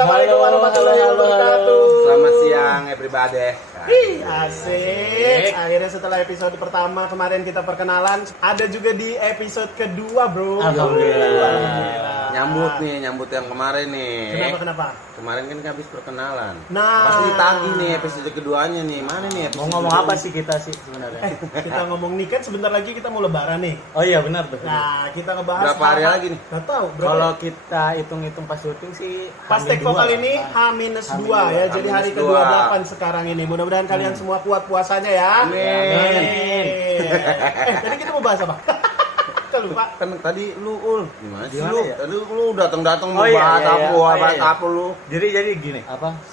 Assalamualaikum warahmatullahi wabarakatuh. Selamat siang everybody. Asik. Akhirnya setelah episode pertama kemarin kita perkenalan, ada juga di episode kedua, bro. Alhamdulillah. Nyambut yang kemarin nih. Kenapa? Kemarin kan habis perkenalan. Nah, pasti ditagih nih episode keduanya nih. Mana nih episode Mau ngomong kedua? apa sih kita sih sebenarnya? kita ngomong nih kan sebentar lagi kita mau lebaran nih. Oh iya benar tuh. Nah, kita ngebahas Berapa hari lagi nih? Gak tahu. Kalau kita hitung-hitung pas syuting sih pas take vokal ini H-2 ya. Jadi hari H-2. ke-28 sekarang ini. Mudah-mudahan kalian semua kuat puasanya ya. Amin. Tadi kita mau bahas apa? Kita lupa. Kan tadi lu gimana sih Gimana lu? ya? Tadi lu datang Oh, iya, bahas iya, iya. apa, Oh, bahas iya. apa lu? Jadi gini,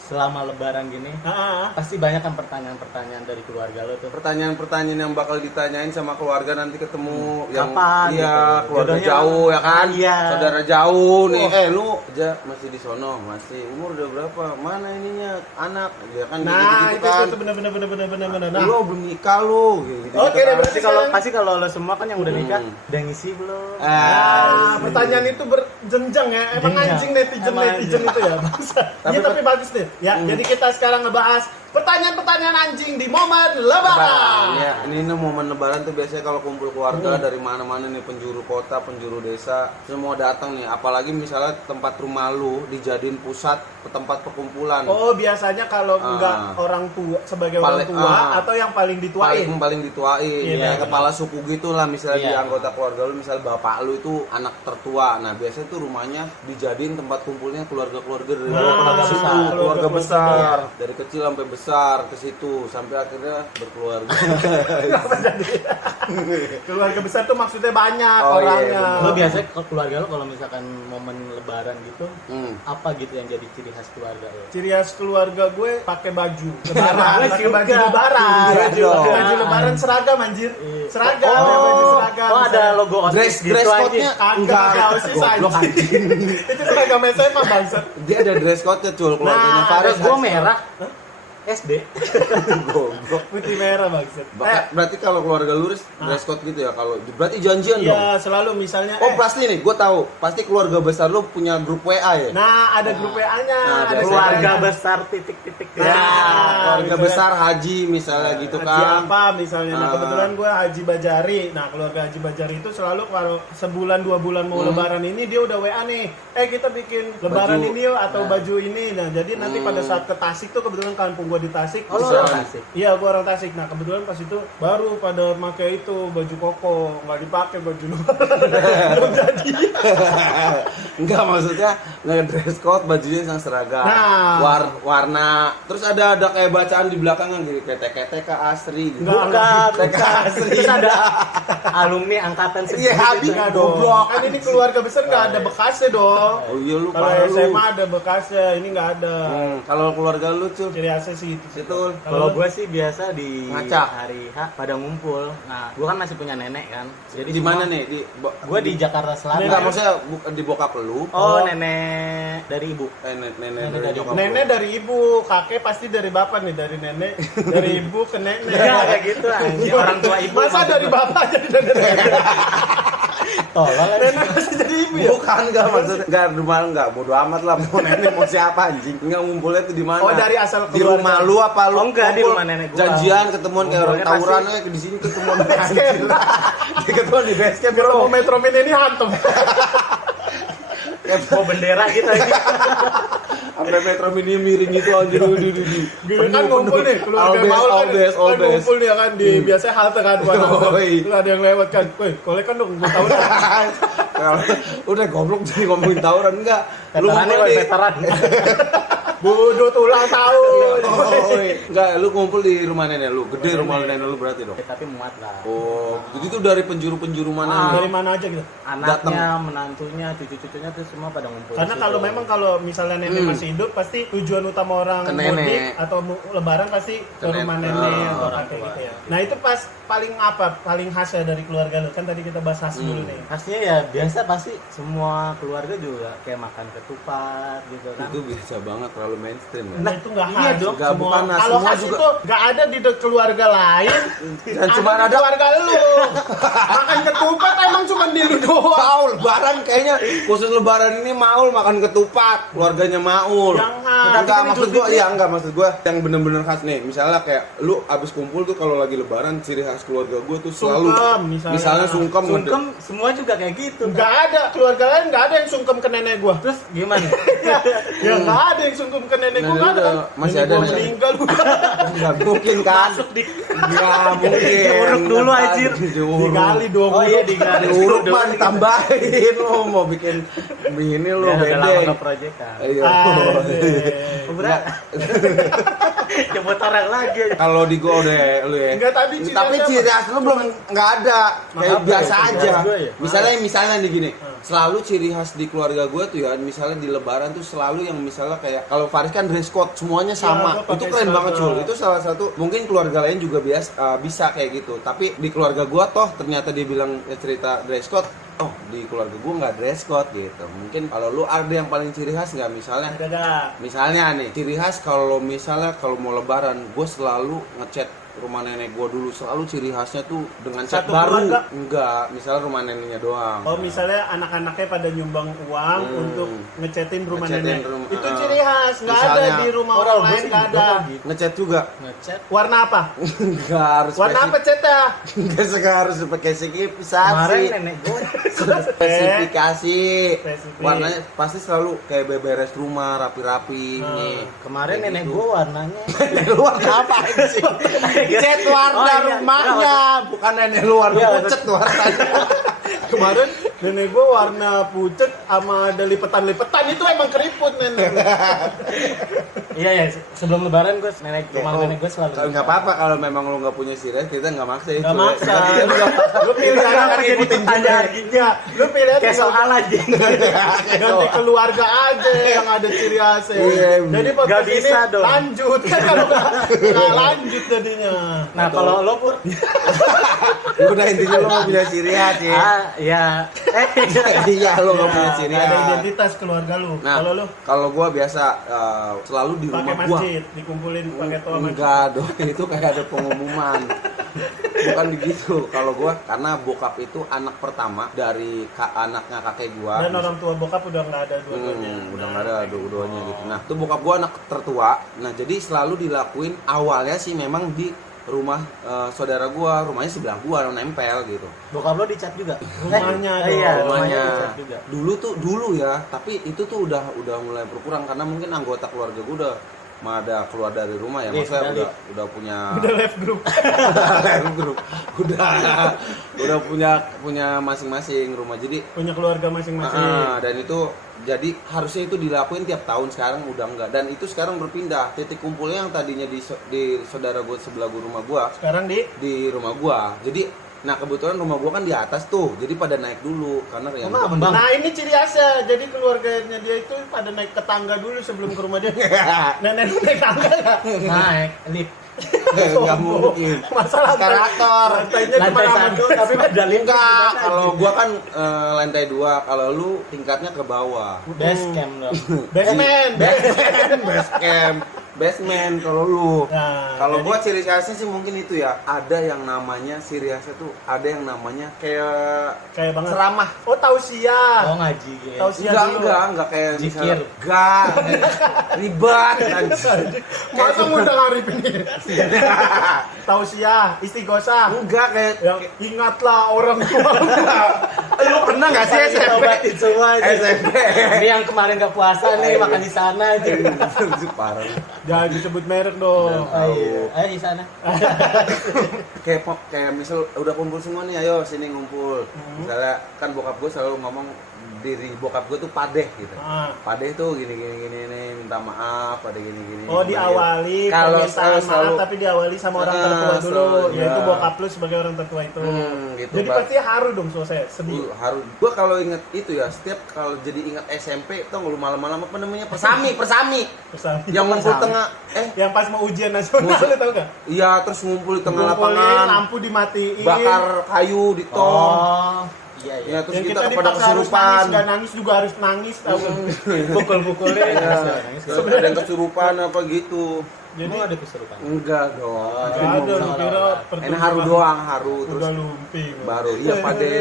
selama lebaran gini Ah, pasti banyak kan pertanyaan-pertanyaan dari keluarga lo tuh. Pertanyaan-pertanyaan yang bakal ditanyain sama keluarga nanti ketemu yang Kapan iya gitu? keluarga Jodohnya jauh ya kan, iya. saudara jauh nih. Oh. Lu aja masih di sono, masih umur udah berapa? Mana ininya anak? Ya kan nah, gitu kan. itu benar. Nah, Lu belum nikah lu gitu. Oke, deh, berarti Pasti kalau lo semua kan yang udah nikah udah ngisi belum? nah, pertanyaan itu berjenjang ya. Emang Jenjang. anjing netizen itu ya, bangsa. Tapi bagus deh. Ya, jadi kita sekarang ngebahas pertanyaan-pertanyaan anjing di momen lebaran. Ya, ini momen lebaran tuh biasanya kalau kumpul keluarga dari mana-mana nih, penjuru kota, penjuru desa, semua datang nih. Apalagi misalnya tempat rumah lu dijadiin pusat tempat perkumpulan. Oh, biasanya kalau enggak orang tua sebagai orang Paling- tua atau yang paling dituain. paling dituain, Iya, kayak iya. kepala suku gitulah misalnya di Iya. anggota keluarga lu, misal bapak lu itu anak tertua. Nah, biasanya tuh rumahnya dijadiin tempat kumpulnya keluarga-keluarga dari Nah, keluarga besar. situ, keluarga Keluarga besar. Dari kecil sampai besar ke situ sampai akhirnya berkeluarga. Keluarga besar tuh maksudnya banyak Oh, iya, orangnya. bener. Lo biasanya ke keluarga lo kalau misalkan momen lebaran gitu apa gitu yang jadi ciri khas keluarga lo? Ciri khas keluarga gue pakai baju lebaran, Gue pakai baju juga. lebaran, Iya dong. baju lebaran seragam anjir, seragam, Oh, ya, baju seragam. oh ada logo OSIS gitu dress aja. code-nya Kagak pakai OSIS goblok anjing. Itu seragam SMA bangsat. Dia ada dress code-nya cul keluarganya Nah, Faris. Ada gua merah. SD. Goblok. Putih merah bangsat. Berarti kalau keluarga lu dress code gitu ya, kalau berarti janjian dong. Iya, selalu misalnya Oh pasti nih, gue tahu. Pasti keluarga besar lu punya grup WA ya? nah ada grup WA-nya, Nah, ada biasanya Keluarga saya. besar titik-titik. Nah, Keluarga misalnya- besar haji misalnya gitu Haji kan. apa misalnya. Nah, Ah. kebetulan gue Haji Bajari. Nah, keluarga Haji Bajari itu selalu kalau sebulan 2 bulan mau lebaran ini dia udah WA nih. Kita bikin lebaran Baju. ini yuk atau baju ini. Nah, jadi nanti pada saat ke Tasik tuh kebetulan kampung gue di Tasik. Oh, lo bisa- orang Tasik? Iya, gue orang Tasik. Nah, kebetulan pas itu baru pada pakai itu baju koko, nggak dipakai baju lebaran. Belum jadi. Enggak, maksudnya nggak dress code, bajunya yang seragam. Nah. Warna. Terus ada kayak bacaan di belakangnya gitu, kayak TK Asri gitu. Enggak, TK Asri. Terus ada alumni angkatan Iya, habis Enggak dong. goblok. Kan ini keluarga besar nggak ada bekasnya dong. Oh iya lu Kalau parah lu. SMA ada bekasnya, ini nggak ada. Kalau keluarga lu cul, Ciri khasnya sih itu. itu Kalau gue sih biasa di Ngacak. hari H pada ngumpul. Nah, gue kan masih punya nenek kan. Jadi di mana nih? Gue di Jakarta Selatan. Enggak, maksudnya di bokap lu. Oh, nenek dari ibu. Nenek Nenek dari dari bokap lu. Nenek dari ibu, kakek pasti dari bapak nih, dari nenek, dari ibu ke nenek. Enggak kayak gitu anjing. Orang tua ibu. Masa maksud dari gua. bapak jadi nenek? Tolol aja. Nenek masih jadi ibu ya? Bukan, enggak maksudnya. Enggak, rumah enggak bodo amat lah mau nenek mau siapa anjing. Enggak, ngumpulnya tuh di mana? Oh, dari asal di keluarga. rumah lu apa lu? Oh, enggak, di ngumpul rumah nenek gua. Janjian ketemuan kayak orang Ngumpulnya tawuran pasti- di sini ketemuan anjing. Di ketemuan di base camp Kalau bro. mau Metro Mini ini hantem. Mau bendera kita ini. Sampai Metro Mini miring gitu anjing. Gila kan ngumpul nih, keluarga Maul kan, all kan ngumpul nih kan di biasanya halte kan buat Yoi. terus ada yang lewat kan, woi kolekan dong, gue tahu kan. Udah goblok jadi ngomongin tawuran enggak. Lu Veterannya ngumpul woi di veteran. Bodoh tuh ulang tahun. enggak, lu ngumpul di rumah nenek lu. Gede rumah nenek lu berarti dong. Tapi muat lah. Oh, jadi tuh dari penjuru-penjuru mana? Dari mana aja gitu. Anaknya, menantunya, cucu-cucunya tuh semua pada ngumpul. Karena di kalau situ. memang kalau misalnya nenek masih hidup pasti tujuan utama orang Ke nenek. mudik atau lebaran pasti ke Ke rumah nenek. nenek Oh, atau orang kakek tua. gitu ya. Nah itu pas paling apa? Paling khas ya dari keluarga lu kan tadi kita bahas khas dulu nih. khasnya ya biasa pasti semua keluarga juga kayak makan ketupat gitu kan. Itu biasa banget, terlalu mainstream ya. Nah itu nggak iya khas dong. Nggak, bukan khas. Kalau Semua khas juga- itu nggak ada di keluarga lain. Dan cuma di ada keluarga lu. Makan ketupat emang cuma di lu doang. Wow, lebaran kayaknya khusus lebaran ini Maul makan ketupat, keluarganya Maul. Enggak maksud gua, iya enggak maksud gua yang bener-bener khas nih. Misalnya kayak lu abis kumpul tuh kalau lagi lebaran ciri khas keluarga gua tuh selalu Sungkem, misalnya sungkem. Semua juga kayak gitu. Nggak ada, keluarga lain nggak ada yang sungkem ke nenek gua. Terus gimana? Ya nggak ada yang sungkem ke nenek gua, nggak ada kan. Masih Nenek ada gua nih. meninggal udah. Enggak mungkin kan. Masuk di Enggak mungkin. diuruk dulu, anjir. Digali dong. Oh iya digali. Diuruk mah ditambahin lu mau bikin ini lu Udah lama bedeng. ke project kan. Iya. Berat. Jemput orang lagi. Kalau di gua udah lu ya. Enggak, tapi Ciri khas lu belum enggak ada. Kayak Maaf, biasa ya, aja. gua ya. Misalnya nih gini. Selalu ciri khas di keluarga gua tuh ya, misalnya di lebaran tuh selalu yang misalnya kayak kalau Faris kan dress code semuanya sama. gua Itu pakai keren banget, seragam. Cul. Itu salah satu mungkin keluarga lain juga bisa kayak gitu. Tapi di keluarga gua toh ternyata dia bilang cerita dress code. Oh, di keluarga gua nggak dress code gitu. Mungkin kalau lu ada yang paling ciri khas nggak misalnya? Ada. Misalnya nih, ciri khas kalau misalnya kalau mau lebaran, gue selalu ngechat rumah nenek gue dulu, selalu ciri khasnya tuh dengan cat Satu baru. keluarga? Enggak, misalnya rumah neneknya doang. Oh, misalnya anak-anaknya pada nyumbang uang untuk ngechatin rumah Ngechatin nenek. rumah- Itu ciri khas, nggak ada misalnya- di rumah Orang orang lain, sih nggak ada. juga gitu. Ngechat juga. Ngechat. Warna apa? Enggak harus Warna apa chatnya? Enggak harus pakai Kemarin spesifikasi. nenek gue Spesifikasi. Spesifik. Warnanya pasti selalu kayak beberes rumah, rapi-rapi nih. kemarin Kayak nenek gitu. gue warnanya Lu warna apa sih? Cat warna Oh, iya. rumahnya, bukan nenek lu warna Iya, pucet warnanya. Kemarin nenek gua warna pucet sama ada lipetan-lipetan, itu emang keriput nenek. iya ya sebelum lebaran gue rumah nenek gue selalu Kalau nggak apa-apa kalau memang lu nggak punya sirah, kita nggak maksa itu. Gak maksa. Kita Lu pilih nggak aja ngikutin jadi pertanyaan. Ya, lu pilih aja kayak soal aja ganti keluarga aja yang ada ciri khasnya. Iya, Jadi Gak podcast ini bisa dong. lanjut kan kalau nggak lanjut jadinya. nah kalau lo pur Udah intinya lu nggak punya ciri khas ya. ya Iya, lu nggak punya ciri Nggak ada khas. identitas keluarga lu. Nah, Kalau lu kalau gua biasa selalu di pakai rumah gua. masjid, dikumpulin pakai toa masjid. Enggak dong, itu kayak ada pengumuman. Bukan begitu. Kalau gua karena bokap itu anak pertama dari anaknya kakek gua. Dan orang tua bokap udah nggak ada dua-duanya. Udah nggak ada dua-duanya gitu. Nah, itu bokap gua anak tertua. Nah, jadi selalu dilakuin awalnya sih memang di rumah saudara gua, rumahnya sebelah gua nempel gitu. bokap lo dicat juga Rumahnya dong. iya Rumahnya. rumahnya dicat juga Dulu ya, tapi itu tuh udah mulai berkurang karena mungkin anggota keluarga gua udah ada keluar dari rumah ya, Yes, maksudnya dari. udah punya Udah left group. grup, udah punya masing-masing rumah, jadi Punya keluarga masing-masing. dan itu jadi harusnya itu dilakuin tiap tahun, sekarang udah enggak, dan itu sekarang berpindah titik kumpulnya yang tadinya di saudara gue sebelah rumah gue Sekarang di rumah gue. Jadi nah kebetulan rumah gue kan di atas tuh, jadi pada naik dulu karena yang Bang. Nah ini ciri khasnya, jadi keluarganya dia itu pada naik ke tangga dulu sebelum ke rumah dia. Nenek lu naik tangga nggak? naik lift nggak mungkin. Masalah Eskalator. lantainya cuma lantai nama 1 tapi medalinya Enggak, kalau gua kan lantai 2, kalau lu tingkatnya ke bawah. base camp dong basement. Basement kalau lu. Nah, Kalau jadi- gua ciri khasnya sih mungkin itu ya. Ada yang namanya ciri khasnya tuh, ada yang namanya kayak banget. ceramah. Oh tausiah. oh ngaji gitu Tausiah dulu. Enggak kayak Zikir. misalnya enggak. Ribet anjing. Masa mau udah ngarip ini? Tausiah, istighosah. Enggak kayak Yang ingatlah orang tua. lu pernah enggak sih SMP? obatin semua aja. SMP. ini yang kemarin gak puasa nih makan di sana aja Parah. Jangan disebut merek dong. oh iya ayo di sana Kayak misal udah kumpul semua nih, ayo sini ngumpul. Misalnya kan bokap gue selalu ngomong, diri bokap gue tuh padeh gitu. Ah. Padeh tuh gini nih, minta maaf, pada gini. Oh diawali Kalau permintaan selalu maaf tapi diawali sama orang tertua dulu, selalu, yaitu ya. bokap lu sebagai orang tertua itu. gitu, Jadi Bang. pasti haru dong selesai, sedih. Harus gue kalau inget itu ya, setiap kalau jadi ingat SMP tuh lu malam-malam apa namanya, persami Pesan. yang ngumpul tengah Yang pas mau ujian nasional lu tau gak? iya, terus ngumpul di tengah Ngumpulin, lapangan, lampu dimatiin. bakar kayu di tong. oh iya Ya, terus Yang kita kita kepada dipaksa harus kesurupan. nangis, gak nangis juga harus nangis tau gak? pukul-pukulin Ya, terus ada yang kesurupan apa gitu. Jadi emang ada kesurupan Enggak dong. gak ada, lu kira Ini haru doang, haru Udah terus lumping. baru iya pade.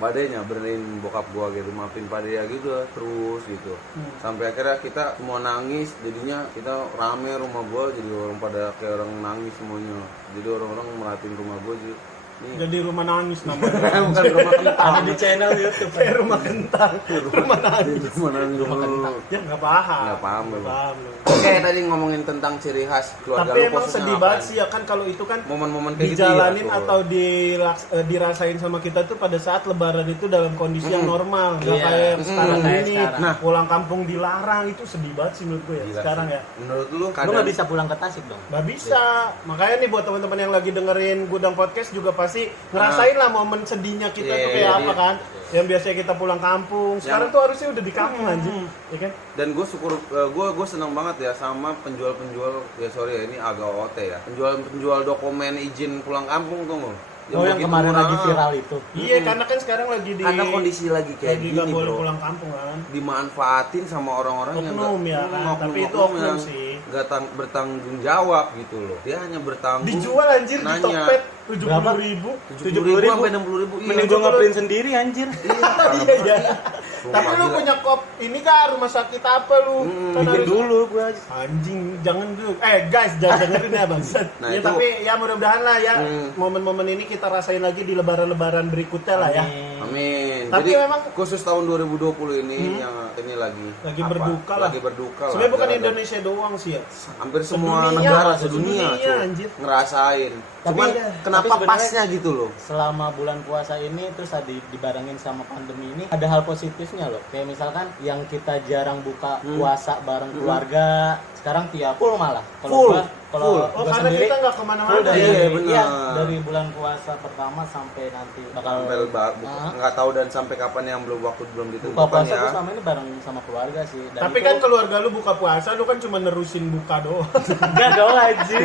Pade nyamperin bokap gua gitu, maafin Pade ya gitu terus gitu. Sampai akhirnya kita semua nangis, jadinya kita rame rumah gua, jadi orang pada kayak orang nangis semuanya. Jadi orang-orang merhatiin rumah gua sih. Jadi rumah nangis namanya. Bukan rumah kentang. Ada di channel YouTube. Kayak rumah kentang. Rumah nangis. Rumah nangis. Rumah kentang. Ya nggak paham. Nggak paham, Nggak memang. paham lu. Oke, tadi ngomongin tentang ciri khas keluarga Tapi lu, emang posisinya sedih apaan? banget sih ya kan kalau itu kan Momen-momen kayak gitu dijalanin ya, atau dirasain sama kita tuh pada saat lebaran itu dalam kondisi yang normal, nggak Iya. kayak sekarang Kayak ini. sekarang. Nah. Pulang kampung dilarang itu sedih banget sih menurut gue ya. Gila Sekarang sih. ya. Menurut lu Lu nggak bisa pulang ke Tasik dong? Nggak bisa. Makanya nih buat teman-teman yang lagi dengerin Gudang Podcast juga pasti ngerasain lah momen sedihnya kita tuh Iya, kayak iya. apa kan. Yang biasanya kita pulang kampung, sekarang tuh harusnya udah di kampung anjing. Ya kan? Dan gue seneng banget ya sama penjual-penjual, ya sorry ya ini agak OT ya, penjual dokumen izin pulang kampung tuh lo. Oh yang begitu kemarin murah. lagi viral itu. Iya, karena kan sekarang lagi di Karena kondisi lagi kayak lagi nggak gini boleh bro, pulang kampung kan. dimanfaatin sama orang-orang yang Oknum ya kan, tapi itu oknum sih. nggak bertanggung jawab gitu loh. Dia hanya bertanggung. Dijual anjir di Nanya. Tokped Berapa? 70.000. 70.000 sampai 60.000. Mending gua nge-print sendiri anjir. Iya iya. Tapi lu punya kop ini kan rumah sakit apa lu? Kan Bikin harus- dulu gua. Anjing, jangan dulu. Guys, jangan dengerin ya bangsat. Nah, Ya itu- tapi ya mudah-mudahan lah ya momen-momen ini kita rasain lagi di lebaran-lebaran berikutnya lah ya. Amin. Tapi Jadi memang- khusus tahun 2020 ini yang ini lagi berduka lah. Lagi berduka lah. Sebenarnya bukan Gara-gara Indonesia doang sih ya. hampir semua Sedunia, negara sedunia, cuy, anjir. ngerasain. Tapi- Cuman tapi kenapa sebenarnya- pasnya gitu loh? Selama bulan puasa ini terus dibarengin sama pandemi ini ada hal positifnya loh. Kayak misalkan yang kita jarang buka puasa bareng keluarga, sekarang tiap full malah. Full. Kalau Oh, gua karena sendiri kita nggak full kemana-mana dari, ya. Iya, benar. iya, dari bulan puasa pertama sampai nanti bakal Nggak tahu dan sampai kapan yang waktu belum buka ditentukan puasa ya. tuh selama ini bareng sama keluarga sih. Dan Tapi itu- kan keluarga lu buka puasa, lu kan cuma nerusin buka doang. enggak dong anjir.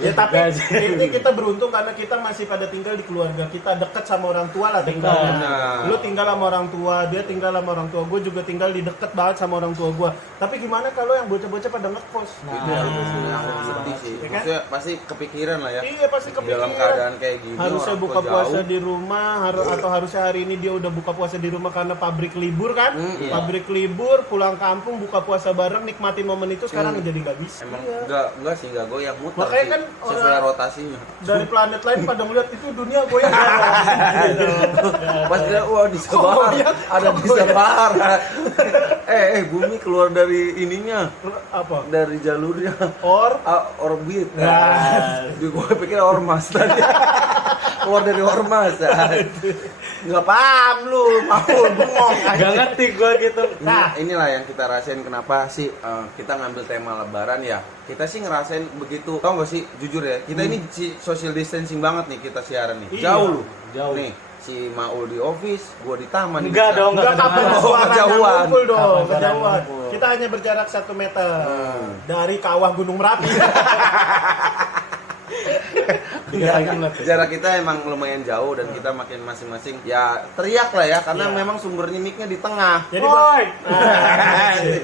Ya tapi Enggak sih. ini kita beruntung karena kita masih pada tinggal di keluarga kita, dekat sama orang tua lah tinggalnya. Benar. Lu tinggal sama orang tua, dia tinggal sama orang tua, gue juga tinggal di deket banget sama orang tua gue. Tapi gimana kalau yang bocah-bocah pada ngekos? Nah, Itu yang itu sih. aku sedih sih. Ya kan? Maksudnya pasti kepikiran lah ya. Iya pasti kepikiran. Dalam keadaan kayak gini Harusnya orang buka tua puasa jauh. di rumah, atau harusnya hari ini dia udah buka puasa di rumah karena pabrik libur kan? Iya. Pabrik libur, pulang kampung buka puasa bareng, nikmati momen itu sekarang jadi nggak bisa. Emang Iya. enggak sih enggak goyang muter Makanya sih. kan Sesuai orang- rotasinya. Dari planet lain pada ngeliat itu dunia goyang. Pas dia wah di Sabara ada di Sabara. Bumi keluar dari ininya, Apa? dari jalurnya. Orbit. Nah. Gue pikir ormas tadi. Keluar dari ormas. Nggak paham lu, mau bengong. Gak ngerti gua gitu. Nah, inilah yang kita rasain kenapa sih kita ngambil tema lebaran ya. Kita sih ngerasain begitu. Tau gak sih, jujur ya, kita ini social distancing banget nih kita siaran nih. Iya, Jauh lu. jauh. Nih, si Maul di office, gua di taman. Enggak dong, Enggak kapan kedengeran. suara kejauhan. ngumpul dong, Kapan suara kejauhan. ngumpul. Kita hanya berjarak 1 meter dari kawah Gunung Merapi. Jarak kita emang lumayan jauh dan kita makin masing-masing ya teriak lah ya karena Iya. memang sumbernya mic-nya di tengah. Jadi Woi.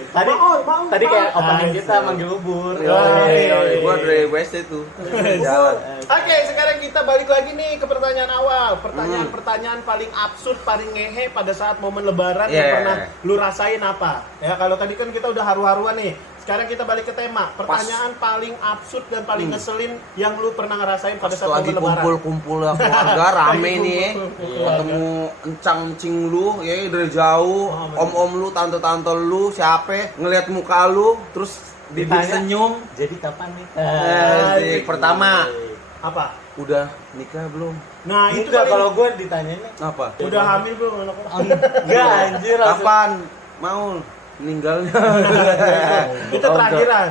Tadi Maul. tadi kayak opening kita manggil ubur. Gua dari WC tuh. Jalan. Oke, sekarang kita balik lagi nih ke pertanyaan awal. Pertanyaan paling absurd, paling ngehe pada saat momen lebaran yang Yeah. pernah lu rasain apa? Ya, kalau tadi kan kita udah haru-haruan nih. Sekarang kita balik ke tema. Pertanyaan paling absurd dan paling ngeselin yang lu pernah ngerasain pada saat Lagi momen lebaran. kumpul-kumpul keluarga rame Lagi nih. kumpul. Ketemu encang-encing lu ya dari jauh, bener. om-om lu, tante-tante lu, siapa ngelihat muka lu terus bibir Ditanya, senyum. Jadi kapan nih? Asik. Pertama, Apa? udah nikah belum? Nah, itu Enggak, paling- kalau gue ditanyanya Apa? udah hamil belum anak lu? enggak anjir langsung. Kapan mau meninggalnya? Itu terakhiran.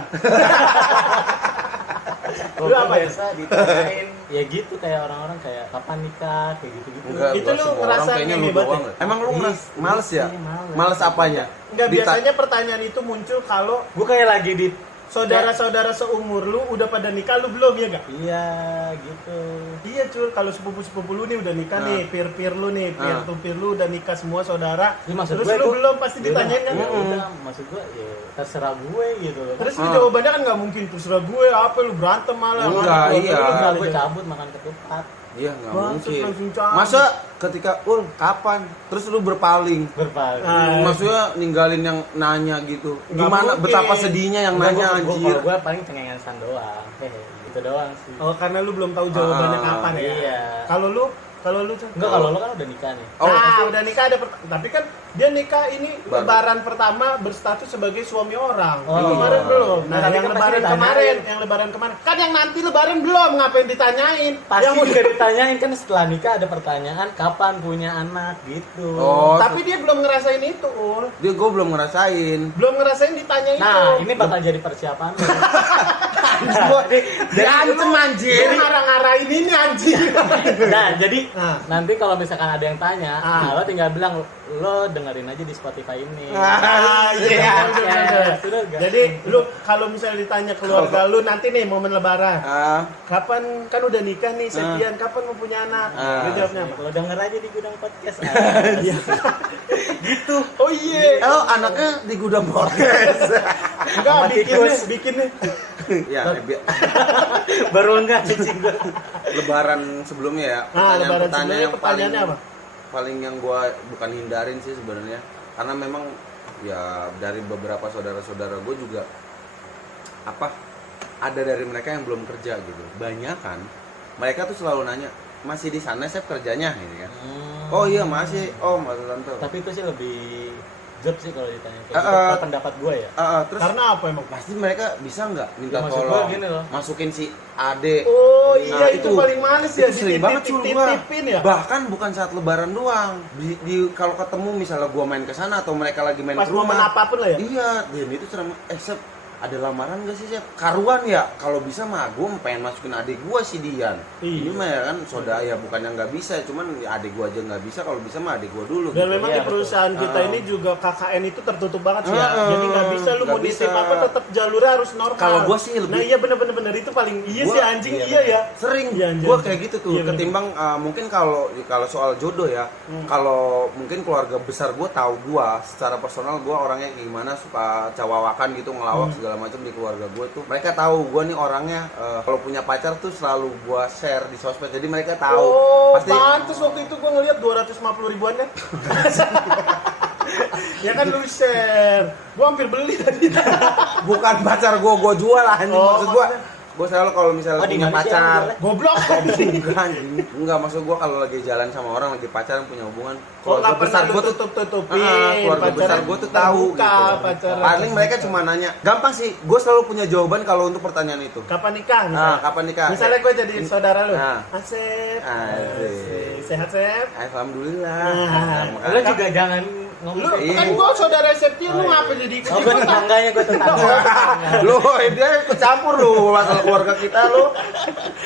Lu Lu apa ya? biasa ditanyain ya gitu kayak orang-orang kayak kapan nikah kayak gitu-gitu. Enggak, Itu gua lu semua ngerasa orang kayaknya ini lu banget doang. ya? Emang lu ngeras males ya? Iya, males. Males apanya? Enggak, Dita- biasanya pertanyaan itu muncul kalau Gue kayak lagi di saudara-saudara seumur lu udah pada nikah, lu belum ya gak? iya gitu. Iya cuy, kalau sepupu-sepupu lu nih udah nikah Nah. nih, peer-peer lu nih, peer to peer lu udah nikah semua saudara. Ya, maksud Terus gue lu itu- belum pasti Ya ditanyain udah, kan? ya udah, maksud gue ya terserah gue gitu loh. Terus lu jawabannya kan nggak mungkin terserah gue apa lu berantem malah. Enggak, sama keluarga iya. lu. Enggak, gue cabut makan ketupat. Iya, nggak Bangsat, mungkin. langsung cabut. Masa ketika kapan? Terus lu berpaling. Maksudnya ninggalin yang nanya gitu. Nggak Gimana mungkin. betapa sedihnya yang nanya anjir. Gue paling cengengesan doang. Gitu doang sih. Oh, karena lu belum tahu jawabannya kapan ya? Iya. Kalau lu Chan? Enggak, kalau lo kan udah nikah nih. Oh, Udah nikah ada tapi kan dia nikah ini Baru. lebaran pertama berstatus sebagai suami orang. Oh, yang kemarin iya. belum. Nah, Tapi yang kan lebaran pasti kemarin, ditanyain. kan yang nanti lebaran belum, ngapain ditanyain? Pasti yang juga ditanyain kan setelah nikah ada pertanyaan kapan punya anak gitu. Oh, tapi dia belum ngerasain itu, Ul. gue belum ngerasain. Belum ngerasain ditanya itu. Nah, ini bakal jadi persiapan. Diancem anjir. Dia ngarang-ngarain ini anjing. Nah, jadi Nah. nanti kalau misalkan ada yang tanya, Ah. lo tinggal bilang lo dengerin aja di Spotify ini. Iya. Sudah enggak? Jadi lu kalau misalnya ditanya keluarga lu nanti nih momen lebaran, Ah, kapan kan udah nikah nih Septian, kapan mau punya anak? Lu jawabnya apa? Lo denger aja di Gudang Podcast. Gitu. Oh iya. anaknya di gudang podcast. Enggak Sama bikin nih. Ya, Baru enggak cicing gue. lebaran sebelumnya ya. Lebaran Pertanyaan sebelumnya yang pertanyaannya apa? paling yang gua bukan hindarin sih sebenarnya. Karena memang ya dari beberapa saudara-saudara gue juga ada dari mereka yang belum kerja gitu. Banyak kan. Mereka tuh selalu nanya, "Masih di sana Sep kerjanya?" gitu kan. Oh iya, masih. Oh, Mas Tante. Tapi itu sih lebih job sih kalau ditanya kayak gitu. Ah, Kalau pendapat gue ya. Terus Karena apa emang? pasti mereka bisa nggak minta Ya, maksud tolong gua gini loh. masukin si Ade. Oh iya Nah, itu paling males ya itu sering banget cuy gua. dititipin ya. Bahkan bukan saat lebaran doang. Kalau ketemu misalnya gua main ke sana atau mereka lagi main Pas ke rumah. momen apapun lah ya. Iya, dia itu serem. Sep, ada lamaran gak sih Sep? Karuan ya? Kalau bisa mah gua pengen masukin adik gua si Dian. Iya. Ini mah ya kan saudara ya, bukan yang nggak bisa, cuman ya adik gua aja nggak bisa, kalau bisa mah adik gua dulu. Dan gitu. memang Iya, di perusahaan betul. kita ini juga KKN itu tertutup banget sih ya. Heeh. Jadi nggak bisa lu Nggak mau nitip bisa. apa tetap jalurnya harus normal. Kalau gua sih lebih- Nah iya bener itu paling Gua- sih anjing iya, iya ya. Sering Iya, anjing. gua kayak gitu tuh, Iya, bener. ketimbang mungkin kalau soal jodoh ya, kalau mungkin keluarga besar gua tahu gua secara personal gua orangnya kayak gimana, suka cawawakan gitu, ngelawak segala macam di keluarga gua tuh. Mereka tahu gua nih orangnya kalau punya pacar tuh selalu gua share di sosmed, jadi mereka tahu. Oh, Pasti pantes waktu itu gua ngeliat 250 ribuan kan. Ya kan lu share. Gua hampir beli tadi. bukan pacar gua jual anjing. Oh, Maksud gua selalu kalau misalnya Oh, di punya mana sih yang pacar. jualnya? Goblok. Enggak anjing. Enggak, maksud gua kalau lagi jalan sama orang lagi pacaran punya hubungan, Kok nggak pernah lu gua tuh tutup-tutupin? keluarga besar Pacaran gue tuh tahu terbuka, gitu. pacaran. Paling mereka cuma nanya. Gampang sih, gue selalu punya jawaban kalau untuk pertanyaan itu. Kapan nikah misalnya? Kapan nikah? Misalnya gue jadi saudara lu. Nah. Asep. Asik. Sehat, Sep? Alhamdulillah. Nah. Lo juga jangan ngomong Lu kayak kan gitu. gua saudara Septi, lu ngapa jadi ikut Oh, gue tetangganya, gue tetangga. Lu dia ikut campur lu masalah keluarga kita lu.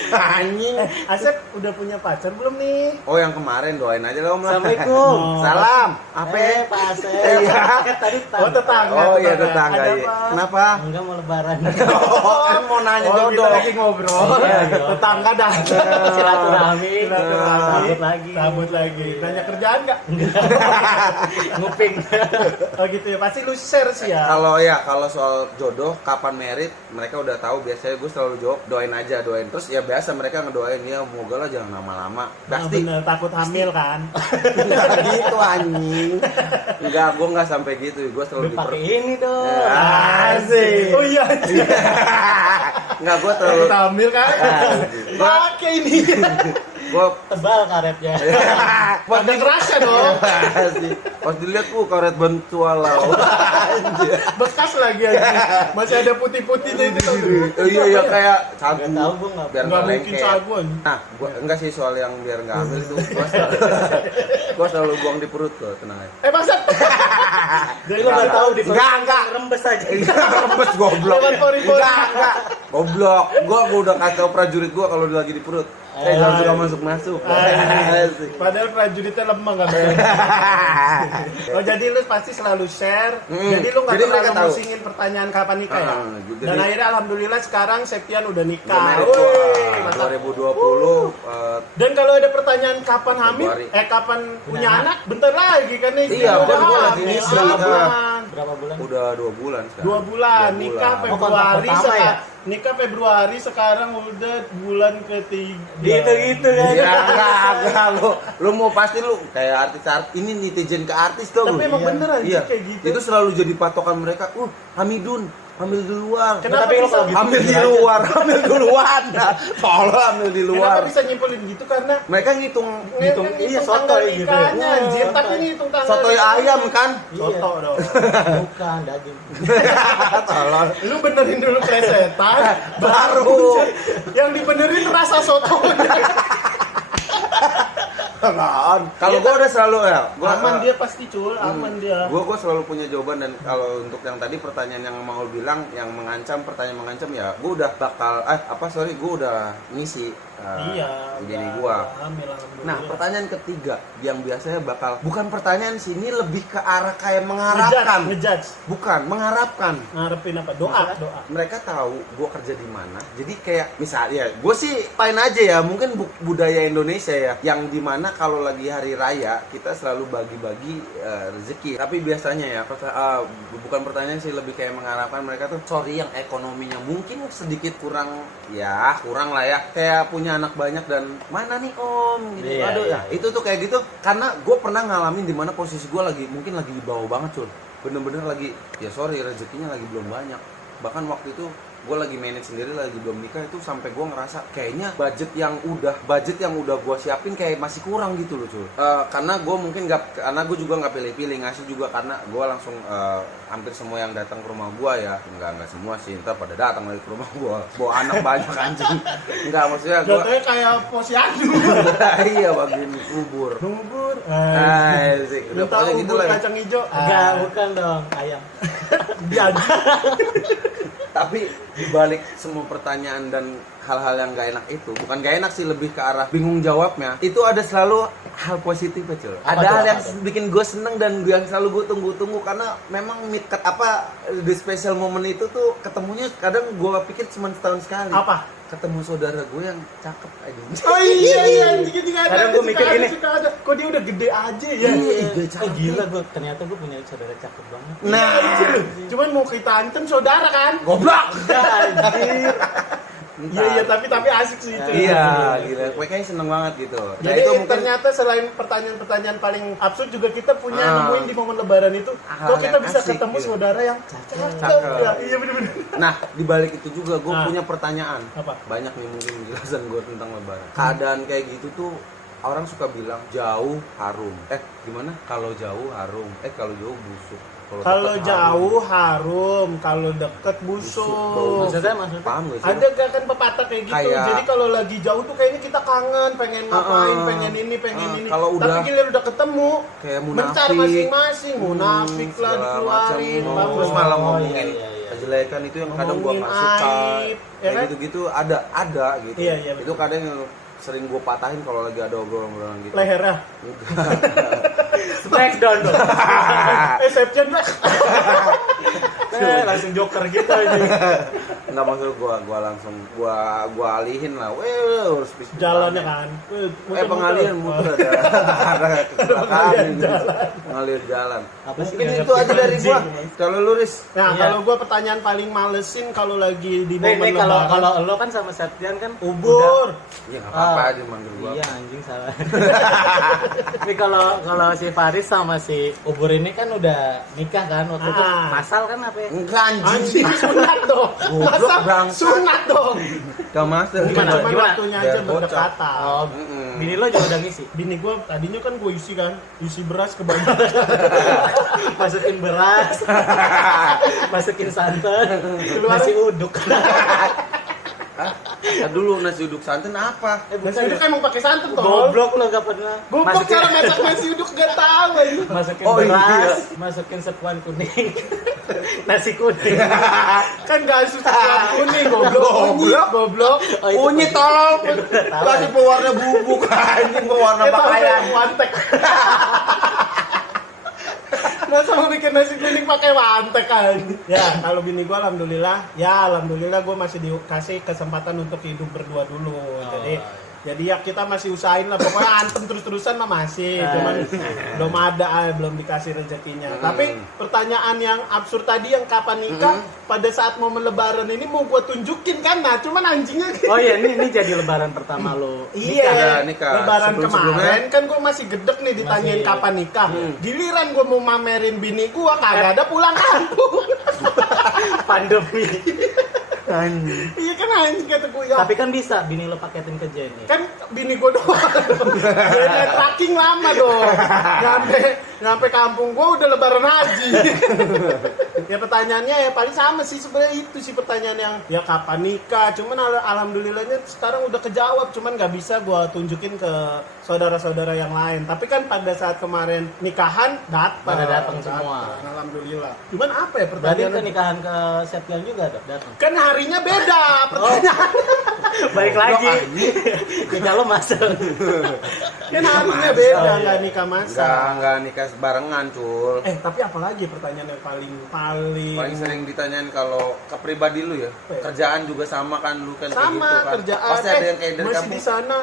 Anjing. Asep udah punya pacar belum nih? Oh, yang kemarin doain aja lo, Om. Assalamualaikum. Salam. Apa? Pak Asep. Iya. Tadi Oh, tetangga. Oh iya tetangga. Ada Iya. apa? Kenapa? Enggak mau lebaran. Oh, kan mau nanya Oh, kita jodoh. lagi ngobrol. Iya, iya. Tetangga dah. Silaturahmi. Silaturahmi. lagi. Sabut lagi. Nanya kerjaan nggak? Nguping. Oh gitu ya. Pasti lu share sih ya. Kalau soal jodoh kapan merit, mereka udah tahu. Biasanya gue selalu jawab doain aja, doain. Terus ya biasa mereka ngedoain, ya moga lah jangan lama-lama. Nah, Pasti bener, takut hamil kan. enggak gitu anjing. Enggak, gue enggak sampai gitu. Gue selalu Lu pakai ini dong. Asik. Oh iya. Enggak, gue terlalu Takut hamil kan. Pakai ini. gue Tebal karetnya. Pada kerasa dong. Asik. Pas dilihat karet bentualau. Bekas lagi aja. Masih ada putih-putihnya itu. Oh iya kayak sagu. Enggak tahu gue enggak. Biar Nggak enggak mungkin lengket. sagu anjing. Nah, gua enggak sih soal yang biar enggak hamil itu. Gua selalu buang di perut kok, tenang aja. Bangsat. Jadi lo enggak tahu di Enggak. rembes aja. Rembes goblok. Lewat pori-pori. Enggak. Goblok. Gua udah kasih tau prajurit gua kalau dia lagi di perut. Jangan suka masuk-masuk. Asik. Padahal prajuritnya lemah nggak bisa. Oh jadi lu pasti selalu share. Jadi lu nggak Jadi mereka terlalu tahu. musingin pertanyaan kapan nikah ya. Jadi- Dan akhirnya alhamdulillah sekarang Septian udah Gua nikah. merit Wih, gua mantap. 2020 Dan kalau ada pertanyaan kapan hamil, Februari. kapan punya anak, bentar lagi kan nih. Iya, Udah kan gua lagi hamil. ngisi. Aman. berapa bulan? Udah 2 bulan sekarang. 2 bulan, 2 nikah bulan. Februari kontak pertama ya? Nikah Februari sekarang udah bulan ketiga. Gitu kan. Ya enggak lu mau pasti lu kayak artis ini netizen ke artis tuh. Tapi emang bener anjing Iya. kayak gitu. Itu selalu jadi patokan mereka. Hamidun, hamil di luar. Kenapa Tapi lo bisa kalau gitu Hamil di aja. luar, hamil duluan. Nah, tolong hamil di luar. Kenapa bisa nyimpulin gitu? Karena Mereka ngitung iya, tanggal sotoy gitu. nikahnya, anjir. Sotoy. Tapi ngitung tanggal sotoy nikahnya. ayam kan? Soto dong. Bukan daging. Tolong. Lu benerin dulu plesetan, Baru. yang dibenerin rasa soto. Kalau gua udah selalu ya, Aman dia pasti cul, aman dia. Gua selalu punya jawaban. Dan kalau untuk yang tadi pertanyaan yang mau bilang yang mengancam, pertanyaan mengancam ya, gua udah bakal gua udah ngisi bini gua. Nah, pertanyaan ketiga yang biasanya bakal bukan pertanyaan sih, ini lebih ke arah kayak mengharapkan. Ngejudge. Bukan, mengharapkan. Ngarepin apa? Doa. Mereka tahu gua kerja di mana. Jadi kayak misalnya gua sih fine aja ya, mungkin budaya Indonesia ya, yang dimana kalau lagi hari raya kita selalu bagi-bagi rezeki. Tapi biasanya ya bukan pertanyaan sih, lebih kayak mengharapkan mereka tuh sorry yang ekonominya mungkin sedikit kurang lah ya, kayak punya anak banyak dan mana nih om gitu. Iya, Aduh iya. ya itu tuh kayak gitu, karena gue pernah ngalamin di mana posisi gue mungkin lagi di bawah banget cul, bener-bener lagi ya sorry rezekinya lagi belum banyak. Bahkan waktu itu gue lagi manage sendiri, lagi belum nikah, itu sampai gue ngerasa kayaknya budget yang udah gue siapin kayak masih kurang gitu loh cuy. Karena gue mungkin karena gue juga nggak pilih-pilih ngasih juga, karena gue langsung hampir semua yang datang ke rumah gue ya, nggak semua sih, ntar pada datang lagi ke rumah gue bawa anak banyak anjing. Nggak, maksudnya gue Jatuhnya kayak posyandu. iya bagian kubur. Bubur. Sih udah Minta pokoknya gitu bubur lah ya. kacang hijau. Enggak, bukan dong, ayam. Diaji. Tapi dibalik semua pertanyaan dan hal-hal yang gak enak itu, bukan gak enak sih, lebih ke arah bingung jawabnya, itu ada selalu hal positif aja. Ada hal yang bikin gue seneng dan yang selalu gue tunggu-tunggu, karena memang the special moment itu tuh ketemunya kadang gue pikir cuma setahun sekali. Apa? Ketemu saudara gue yang cakep aja. Oh iya anjing juga ada. Kadang gua mikir gini. Kok dia udah gede aja ya? Gila ternyata gue punya saudara cakep banget. Nah, Cuman mau kita antem saudara kan? goblok. Anjir. Iya, tapi asik sih itu. Iya, gila. Gue kayaknya seneng banget gitu. Nah, Jadi itu mungkin ternyata selain pertanyaan-pertanyaan paling absurd juga kita punya nemuin di momen lebaran itu. Hal Kok kita yang bisa asik, ketemu gitu. saudara yang cakep. Cakep. Ya, iya bener-bener. Nah, di balik itu juga gue Nah. punya pertanyaan. Apa? Banyak nih mungkin penjelasan gue tentang lebaran. Keadaan kayak gitu tuh orang suka bilang jauh harum. Gimana? Kalau jauh harum. Kalau jauh busuk. Kalau deket jauh harum, kalau deket busuk. Maksudnya Paham gak sih? Ada gak kan pepatah kayak gitu? Kayak- Jadi kalau lagi jauh tuh kayaknya kita kangen, pengen ngapain, pengen ini, pengen ini. Kalau Tapi udah- giliran udah ketemu, kayak mencar munafik. masing-masing, munafik lah segala dikeluarin, macam. bagus. Terus malah Oh, ngomongin iya. kejelekan itu yang kadang gue Ngomongin nggak suka. aib, ya Kayak kan? gitu-gitu ada gitu. Iya, iya, Itu kadang yang sering gue patahin kalau lagi ada obrolan gitu. Lehernya. Smackdown dong. Exception lah. Langsung joker gitu aja. Nggak, maksud gua langsung gua alihin lah. Harus Jalannya kan. pengalihan muter ada kecelakaan pengalihan jalan. Apa sih? Mungkin Nggak itu ngerti aja dari gua. anjing. Kalau lu Riz, Nah, Iya. kalau gue pertanyaan paling malesin kalau lagi di Nih momen kalau lo kan sama Septian kan ubur. ya nggak apa-apa aja manggil gua. Iya anjing salah. Ini kalau si Faris sama si Ubur ini kan udah nikah kan waktu itu masal kan apa ya? Enggak anjing. Anjing sunat dong. Goblok, Masa bangsat. sunat dong. Gak master. Gimana? Cuma waktunya aja Biar bocor. berdekatan. Oh, bini lo juga udah ngisi. Bini gue tadinya kan gue isi kan, isi beras kebanyakan. Masukin beras, masukin santan, Keluar. nasi uduk. Dulu nasi uduk santan apa? Nasi uduk emang pakai santan toh. Goblok lo gak pernah. Goblok cara masak nasi uduk gak tahu aja. Masukin Oh, beras, iya. masukin sepuan kuning, nasi kuning. Kan gak susah kuning goblok. Goblok. Oh, itu Unyit tolong. tahu. Kasih pewarna bubuk anjing, pewarna pakaian. Wantek. Masa mau bikin nasi kuning pakai wantek kan? Ya, kalau bini gue alhamdulillah gue masih dikasih kesempatan untuk hidup berdua dulu. Jadi Jadi ya kita masih usahain lah, pokoknya antem terus-terusan mah masih, cuman belum dikasih rezekinya. Tapi pertanyaan yang absurd tadi yang kapan nikah, pada saat momen lebaran ini mau gua tunjukin kan, nah cuman anjingnya Oh iya, ini jadi lebaran pertama lo. iya, nikah. lebaran Sebelum-sebelumnya. kemarin kan gua masih gedek nih ditanyain kapan nikah. Giliran gua mau mamerin bini gua kagak ada pulang kampung. Pandemi. Iya kan anjing kata gua ya. Tapi kan bisa bini lo paketin ke Jenny. Kan bini gue doang. Jadi tracking lama dong. Nyampe kampung gue udah lebaran haji. Ya pertanyaannya ya paling sama sih sebenarnya, itu sih pertanyaan yang ya kapan nikah. Cuman alhamdulillahnya sekarang udah kejawab, cuman nggak bisa gue tunjukin ke saudara-saudara yang lain. Tapi kan pada saat kemarin nikahan Pada datang semua. Alhamdulillah. Cuman apa ya Berarti pertanyaan? ke nikahan ke Septian juga datang. Kan harinya beda pertanyaan. Balik lagi. Nikah lo masuk. Kan harinya beda, nggak nikah masa. Enggak nikah barengan, Cul. Tapi apalagi pertanyaan yang paling Paling sering ditanyain kalau ke pribadi lu ya. Apa ya? Kerjaan juga sama kan lu kan kayak sama gitu kan. kerjaan. Pasti ada yang kayak dari masih kamu. di sana.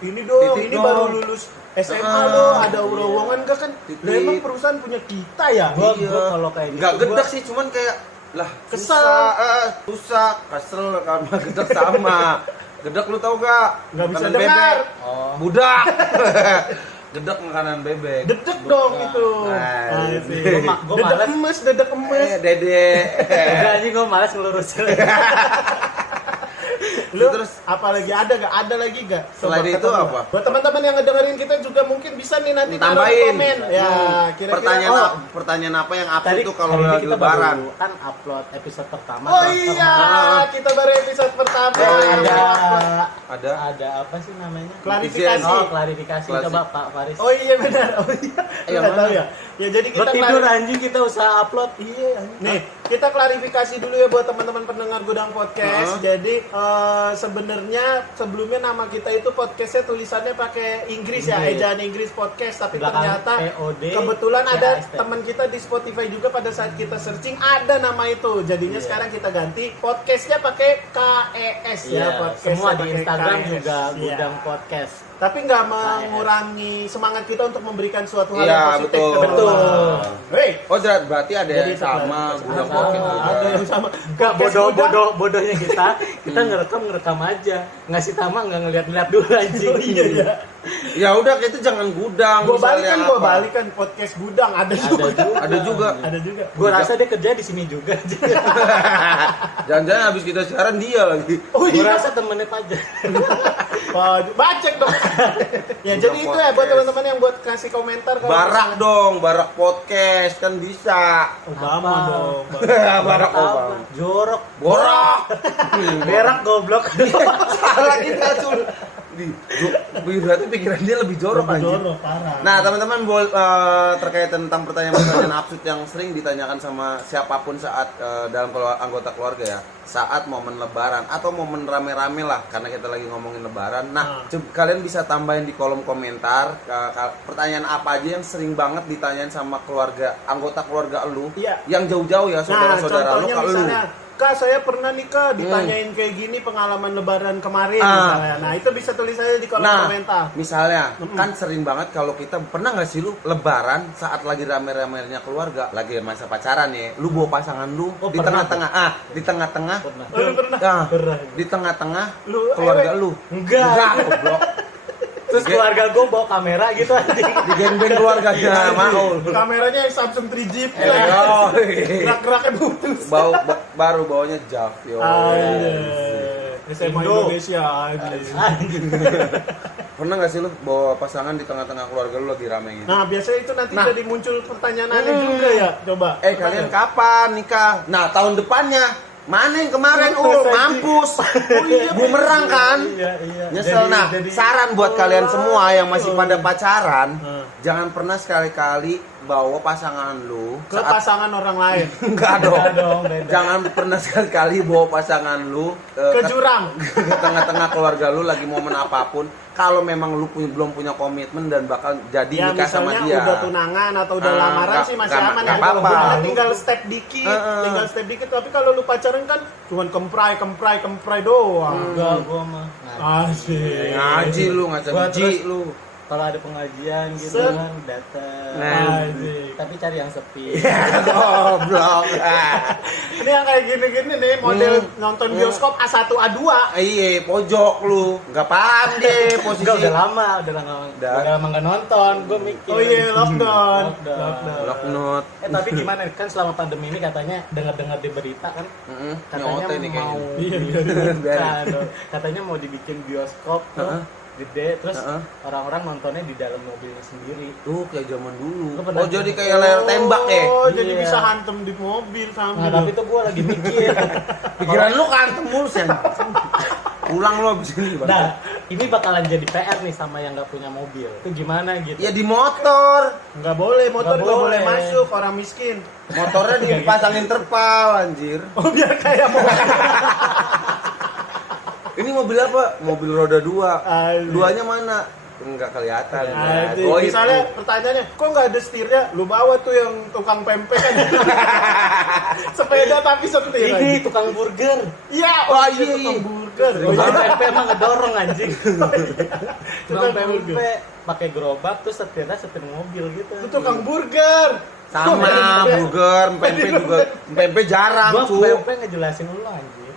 Ini dong, Titik ini dong. baru lulus SMA lo, ada lowongan gak kan? Titik. Lah emang perusahaan punya kita ya? Gua kalau kayak gitu. Enggak gua- gedek sih, cuman kayak lah Kesel. susah, kesel sama gedek sama. Gedek lu tau gak? Nggak bisa Makanan dengar. bebek. Oh. Budak. Gedek makanan bebek. Dedek dong itu. Nah, Sih. Gua Dedek malas. emas, dedek emas. Dede. Udah anjing gue malas ngelurusin. Lu Terus apalagi ada lagi gak? Selain itu apa? Buat teman-teman yang ngedengerin kita juga mungkin bisa nih nanti taruh di Tambahin. komen. Ya, kira-kira Pertanyaan apa yang absurd Tadi itu kalau hari ini lagi kita lebaran? baru kan upload episode pertama. Oh iya, kita baru episode pertama. Ada Ada. apa sih namanya? Klarifikasi. Oh, klarifikasi. Klasi. Coba Pak Faris. Oh iya benar. Oh iya. Lu nggak tahu ya? Ya jadi Lo kita tidur anjing, kita usaha upload. Iya. Nih, kita klarifikasi dulu ya buat teman-teman pendengar Gudang Podcast. Jadi sebenarnya sebelumnya nama kita itu podcastnya tulisannya pakai Inggris ya, Inggris. ejaan Inggris podcast. Tapi Belakang ternyata POD, kebetulan ada PAST. teman kita di Spotify juga pada saat kita searching ada nama itu. Jadinya sekarang kita ganti podcastnya pakai KES ya, podcast. Semua di Instagram juga Gudang Iya. Podcast. Tapi nggak mengurangi semangat kita untuk memberikan suatu hal Iya, yang positif. betul. ke Betul. teman-teman. Hey, Oh, berarti ada Jadi yang sama gudang Sama. podcast juga. ada yang sama. Enggak Podcast Gudang. bodohnya kita ngerekam aja. Ngasih tama nggak ngeliat-liat dulu anjing. Oh, iya ya. Ya udah kita jangan gudang. Gua misalnya balikan apa. podcast Gudang ada juga. Ada juga. Ada juga. Gue rasa dia kerja di sini juga. Jangan-jangan habis kita siaran dia lagi. Oh Gue iya. rasa temennya Pajar. Waduh, bacek dong. Ya jadi itu ya buat teman-teman yang buat kasih komentar kalau Barak dong, barak podcast kan bisa. Obama Apa? dong. Barak Apa? Obama. Jorok. Borak. Berak goblok. Salah kita Cul. Berarti pikiran dia lebih jorok Lebih anjing. jorok, parah. Nah teman-teman terkait tentang pertanyaan-pertanyaan absurd yang sering ditanyakan sama siapapun saat dalam anggota keluarga ya, saat momen lebaran atau momen rame-rame lah, karena kita lagi ngomongin lebaran. Nah kalian bisa tambahin di kolom komentar pertanyaan apa aja yang sering banget ditanyain sama anggota keluarga lu, Iya. yang jauh-jauh ya, saudara-saudara lu contohnya ke lu. misalnya, Kak saya pernah nikah ditanyain kayak gini pengalaman lebaran kemarin misalnya. Nah itu bisa tulis aja di kolom komentar. Misalnya, kan sering banget kalau kita pernah nggak sih lu lebaran saat lagi rame-ramenya keluarga, lagi masa pacaran ya, lu bawa pasangan lu di pernah tengah-tengah, di tengah-tengah, Oh, lu pernah? di tengah-tengah Lu keluarga lu, Enggak. goblok. Terus keluarga gue bawa kamera gitu anjing. Di geng-geng keluarganya Maul. Kameranya yang Samsung 3GP Oh, gerak-geraknya putus. baru bawanya Jav, yo. SMA Indo. Indonesia anjing. Pernah nggak sih lu bawa pasangan di tengah-tengah keluarga lu lagi rame gitu? Nah biasanya itu nanti jadi muncul pertanyaannya juga ya. Coba. Kalian kapan nikah? Nah, tahun depannya mana yang kemarin? Mampus. Bumerang kan? Iya. Nyesel. Nah, saran buat kalian semua yang masih pada pacaran, jangan pernah sekali-kali bawa pasangan lu Ke pasangan orang lain. enggak dong. dong, beda. Jangan pernah sekali-kali bawa pasangan lu Ke jurang. ke tengah-tengah keluarga lu lagi momen apapun. Kalau memang lu belum punya komitmen dan bakal jadi Ya nikah sama misalnya dia. udah tunangan atau udah lamaran nggak- sih masih nggak- aman nggak ya. apa-apa. Hubungannya tinggal step dikit, Tapi kalau lu pacaran kan cuman kemprai doang. Enggak, gue mah. Asik. Ngaji lu, ngaca Gua biji terus- lu. Kalau ada pengajian gitu Set. kan datang. Asik. Tapi cari yang sepi. Goblok. Ini yang kayak gini-gini nih model nonton bioskop A1 A2. Iya, pojok lu. Enggak paham deh posisi. Enggak, udah lama nggak nonton. Gue mikir. Oh iya, lockdown. Locknot. Tapi gimana kan selama pandemi ini katanya dengar-dengar di berita kan katanya Nyote nih mau kayaknya. Kan, katanya mau dibikin bioskop tuh gede terus orang-orang nontonnya di dalam mobilnya sendiri. Tuh kayak zaman dulu. Lu pernah- Oh, jadi kayak layar tembak ya. Oh, jadi Iya. bisa hantem di mobil Nah, sambil. tapi tuh gue lagi mikir. Pikiran lu kantem mulu sih. Pulang lu abis ini, Bang. Nah, ini bakalan jadi PR nih sama yang nggak punya mobil. Itu gimana gitu? Ya di motor. Nggak boleh, motor Nggak nggak boleh boleh. masuk orang miskin. Motornya dipasangin terpal, anjir. Oh, biar kayak mau. Ini mobil apa? Mobil roda 2. Aduh. Duanya mana? Enggak kelihatan. Aduh, Oh, misalnya itu. pertanyaannya, kok nggak ada setirnya? Lu bawa tuh yang tukang pempek kan? Sepeda tapi setir. Ini anjing. tukang burger. Iya, Wah, iya iya. tukang burger. Oh, Tukang iya. pempek emang ngedorong anjing. Tukang Tukang burger. pempek pakai gerobak terus setirnya setir mobil gitu. Itu tukang burger. Sama burger, pempek juga. Pempek jarang, Gua cu. pempek ngejelasin dulu anjing.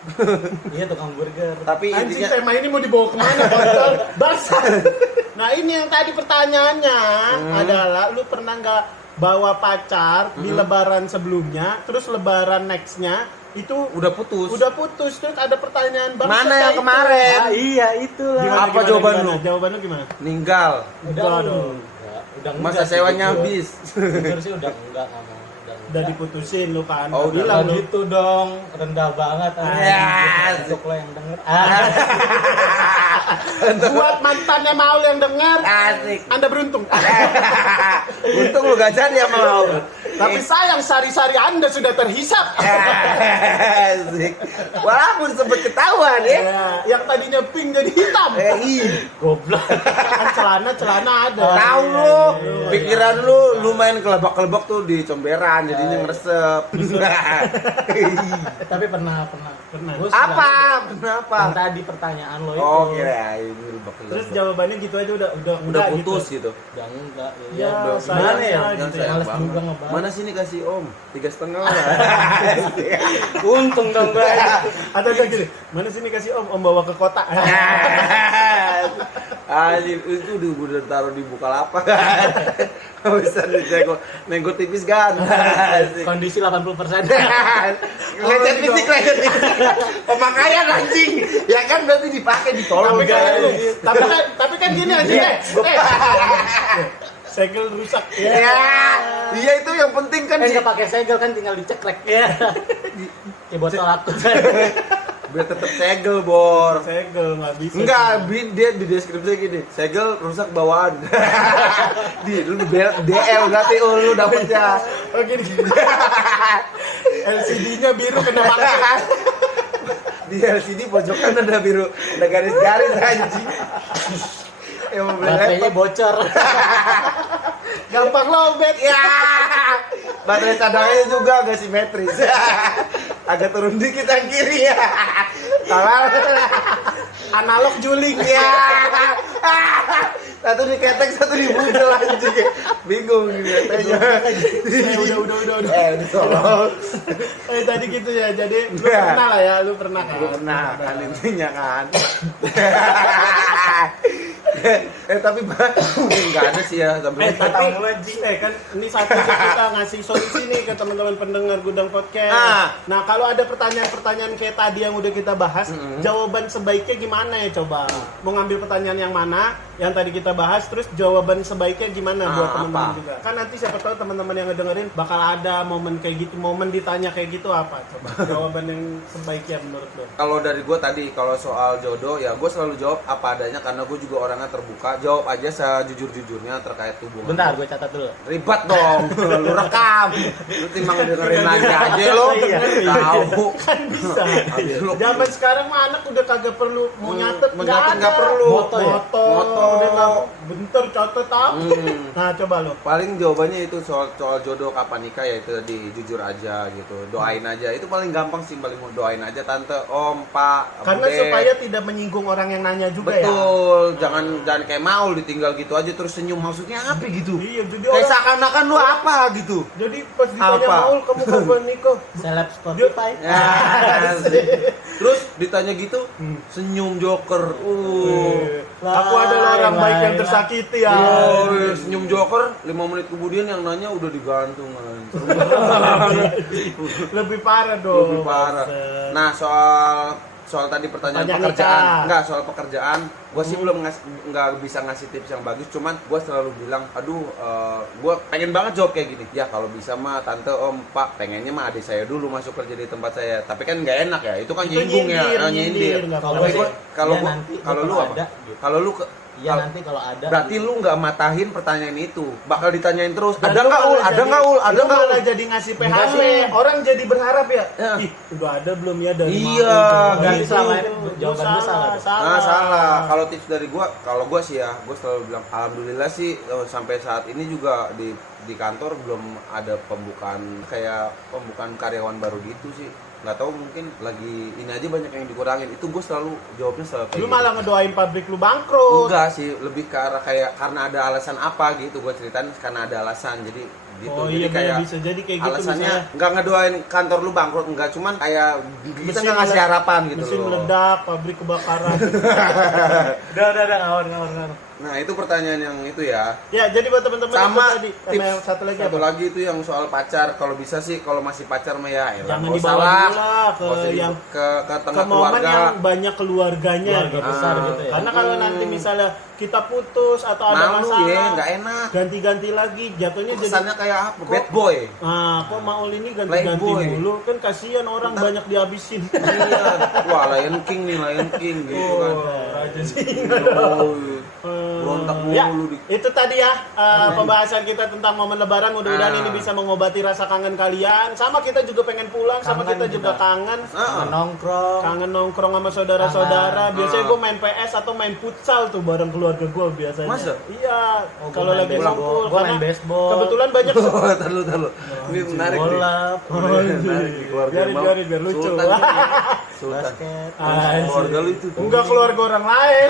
Iya tukang burger. Tapi Anjing intinya tema ini mau dibawa kemana, kontol? Bangsa. Nah, ini yang tadi pertanyaannya adalah lu pernah nggak bawa pacar di lebaran sebelumnya, terus lebaran nextnya itu udah putus. terus ada pertanyaan bangsa. Mana yang kemarin? Ah, iya itulah. Apa jawaban lu? Jawaban lu gimana? Ninggal. Udah Enggak dong. dong. Udah Masa sih, sewanya jujur. habis. Jujur sih udah enggak mau. Udah diputusin lu kan? Oh, udah. bilang Bilang lu. gitu dong, rendah banget. Ya. Untuk lo yang denger. Buat mantannya Maul yang dengar, Asik. Anda beruntung. Untung lu gak jadi sama mau. Tapi sayang sari-sari Anda sudah terhisap. Asik. Walaupun sempet ketahuan ya. Ya, yang tadinya pink jadi hitam. Goblok. Kan celana ada. Tahu lu, pikiran lu main kelebak-kelebak tuh di comberan jadinya ngeresep. Tapi pernah. Gua sih Apa? nggak- Kenapa? Yang tadi pertanyaan lo itu. Oh, kirain kelebak-kelebak. Terus jawabannya gitu aja udah udah enggak putus gitu. gitu. Udah enggak. Ya, Udah. sayang Gimana ya? aja gitu ya. Males juga ngebahas. Mana sini kasih om? 3,5 lah. Untung dong gue. Ada gini, mana sini kasih om bawa ke kota. Anjir, itu udah taruh di Bukalapak. Bisa nego tipis kan. Kondisi 80%. Lecet fisik. Pemakaian anjing. Ya kan berarti dipakai ditolong. Tapi kan gini aja. Segel rusak. Ya, iya itu yang penting kan. Nggak pakai segel kan tinggal dicekrek. Ya. Kayak botol aku. Biar tetap segel, Bor. Segel nggak bisa. Enggak, dia di deskripsinya gini, segel rusak bawaan. Lu DL berarti lu dapetnya. Oh gini. LCD-nya biru kena pakai. Di LCD pojokan ada biru, ada garis-garis anjing. Yang mau beli Baterainya laptop. bocor. Gampang lobet. Ya. Baterai cadangannya juga agak simetris. Agak turun dikit yang kiri ya. Salah. Analog juling. Ya. Satu diketek, satu dibudel anjing. Bingung ini katanya. Udah. Udah tolong. Tadi gitu ya. Jadi lu Ya. pernah lah ya, lu pernah kan? Gue pernah kan intinya kan. Tapi nggak ada sih ya sampai Tapi kan ini satu kita ngasih solusi nih ke teman-teman pendengar Gudang Podcast. Nah, kalau ada pertanyaan-pertanyaan kayak tadi yang udah kita bahas, jawaban sebaiknya gimana ya coba? Mau ngambil pertanyaan yang mana? Yang tadi kita bahas, terus jawaban sebaiknya gimana buat teman-teman apa? juga? Kan nanti siapa tahu teman-teman yang ngedengerin bakal ada momen kayak gitu, momen ditanya kayak gitu apa? Coba jawaban yang sebaiknya menurut lo. kalau dari gue tadi kalau soal jodoh ya gue selalu jawab apa adanya karena gue juga orangnya terbuka, jawab aja sejujur-jujurnya terkait hubungan. Bentar, gue catat dulu. Ribet dong, lu rekam, lu timbang dengerin lagi aja lo, Iya. tahu. Kan bisa. Lu- Zaman sekarang mah anak udah kagak perlu mau nyatet, Mau nyatet nggak perlu. Moto ya? Moto. udah nggak bentar catet apa. Nah, coba lo. Paling jawabannya itu soal jodoh kapan nikah ya itu tadi jujur aja gitu. Doain aja. Itu paling gampang sih, paling mau doain aja tante, om, pak, Karena bude. supaya tidak menyinggung orang yang nanya juga ya. Betul, jangan kayak Maul ditinggal gitu aja terus senyum, maksudnya apa gitu? Iya, jadi Kayak orang, seakan-akan lu apa gitu. jadi pas ditanya Apa? Maul kamu kapan nikah? Seleb Spotify. Ya, terus ditanya gitu, senyum joker. Aku adalah orang baik yang tersakiti ya. Oh, senyum joker, 5 menit kemudian yang nanya udah digantung. Lebih parah dong. Lebih parah. Buset. Nah, soal tadi pertanyaan Pertanyaan pekerjaan, nikah. enggak soal pekerjaan, gue sih belum nggak bisa ngasih tips yang bagus, cuman gue selalu bilang, aduh, gue pengen banget jawab kayak gini. Ya kalau bisa mah tante, om, pak, pengennya mah adik saya dulu masuk kerja di tempat saya, tapi kan nggak enak ya, itu kan Itu nyinggung ya, nyindir, nyindir. nggak Kalau apa-apa. Tapi gua- kalau ya gua- nanti kalau lu kalau apa? ada, gitu. Kalau lu Ya nanti kalau ada. berarti lu nggak matahin pertanyaan itu, bakal ditanyain terus. Dan Ada lu nggak ul? malah Ada jadi- nggak ul? Ada lu nggak ul? malah jadi ngasih Enggak PHP. sih. Orang jadi berharap ya. Ya. Ih, udah ada belum ya dari Iya, Maul? berarti Gitu. selama ini Lu jawaban lu salah dong. Nah, salah. Kalau tips dari gua, kalau gua sih ya, gua selalu bilang alhamdulillah sih sampai saat ini juga di kantor belum ada pembukaan karyawan baru gitu sih. Nggak tahu, mungkin lagi ini aja banyak yang dikurangin. Itu gua selalu jawabnya selalu kayak Lu gitu. malah ngedoain pabrik lu bangkrut. Enggak sih, lebih ke arah kayak karena ada alasan apa gitu. Gua ceritain karena ada alasan. Jadi gitu. Oh Jadi iya, kayak bisa jadi kayak gitu alasannya misalnya. nggak ngedoain kantor lu bangkrut, enggak, cuman kayak kita Mesin nggak ngasih mele- harapan gitu Mesin loh. meledak, pabrik kebakaran. Udah ngawur. Nah, itu pertanyaan yang itu ya. Ya, jadi buat teman-teman Sama itu tadi, tips yang satu lagi satu apa? lagi itu yang soal pacar. Kalau bisa sih kalau masih pacar mah ya elah, Jangan nggak usah dibawa lah. dulu lah ke Nggak usah yang ke tengah ke momen keluarga. yang banyak keluarganya Keluarga gitu. besar gitu ya. Karena kalau nanti misalnya kita putus atau ada Malu masalah, ya, nggak enak. ganti-ganti lagi, jatuhnya jadi Kesannya kayak apa? Bad boy. kok Maul ini ganti-ganti Playboy. dulu, kan kasihan orang banyak dihabisin. Iya. Wah, Lion King nih, Lion King gitu kan. Raja singa. Oh, berontak Ya, mulu di. itu tadi ya pembahasan kita tentang momen Lebaran. Mudah-mudahan ini bisa mengobati rasa kangen kalian. Sama kita juga pengen pulang, sama Kangen kita juga kita. kangen. Nongkrong. Kangen nongkrong sama saudara-saudara. Kangen. Biasanya gue main PS atau main futsal tuh bareng keluarga gue biasanya. Masa? Iya. Oh, gua Kalau main lagi baseball. ngumpul, Gua main karena baseball. kebetulan banyak. Oh, taruh. Ini menarik nih. Bola, Menarik nih, keluarga Mau. Biar lucu. Sultan ini. Sultan. basket. Anjir. Keluarga lu itu. Enggak keluarga orang lain.